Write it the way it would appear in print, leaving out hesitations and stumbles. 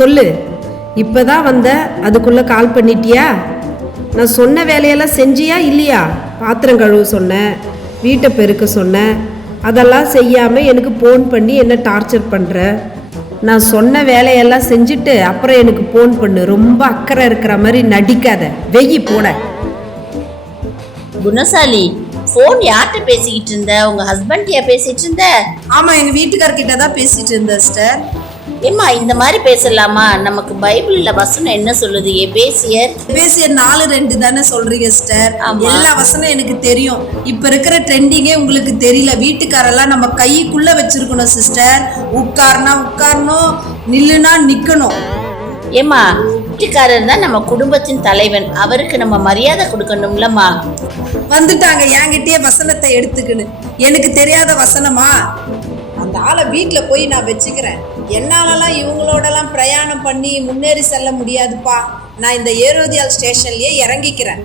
சொல்லு. இப்பதான் வந்த, அதுக்குள்ள கால் பண்ணிட்டியா? நான் சொன்ன வேலையெல்லாம் செஞ்சியா இல்லையா? பாத்திரம் கழுவ சொன்னேன், வீட்டை பெருக்க சொன்னேன், அதெல்லாம் செய்யாமல் எனக்கு ஃபோன் பண்ணி என்ன டார்ச்சர் பண்ணுற? நான் சொன்ன வேலையெல்லாம் செஞ்சுட்டு அப்புறம் எனக்கு ஃபோன் பண்ணு. ரொம்ப அக்கறை இருக்கிற மாதிரி நடிக்காத. வெயி போட. குணசாலி, ஃபோன் யார்கிட்ட பேசிக்கிட்டு இருந்த? உங்க ஹஸ்பண்ட்கிட்ட பேசிட்டு இருந்த? ஆமா, எங்க வீட்டுக்காரர்கிட்ட தான் பேசிட்டு இருந்தேன் சிஸ்டர். ஏம்மா இந்த மாதிரி பேசலாமா? நமக்கு பைபிள்ல வசனம் என்ன சொல்லுது? எபேசியர் 4:2 தானே சொல்றீங்க சிஸ்டர். எல்லா வசனம் எனக்கு தெரியும். இப்ப இருக்கிற ட்ரெண்டிங்கே உங்களுக்கு தெரியல. வீட்டுக்காரெல்லாம் நம்ம கைக்குள்ள வச்சிருக்கணும் சிஸ்டர். உட்கார்னா உட்காரணும், நில்லுனா நிக்கணும். ஏம்மா, வீட்டுக்காரர் தான் நம்ம குடும்பத்தின் தலைவன், அவருக்கு நம்ம மரியாதை கொடுக்கணும்லம்மா. வந்துட்டாங்க என்கிட்டயே வசனத்தை எடுத்துக்கணும். எனக்கு தெரியாத வசனமா? அந்த ஆளை வீட்டில் போய் நான் வச்சுக்கிறேன். என்னாலலாம் இவங்களோடலாம் பிரயாணம் பண்ணி முன்னேறி செல்ல முடியாதுப்பா. நான் இந்த ஏரோதியால் ஸ்டேஷன்லயே இறங்கிக்கிறேன்.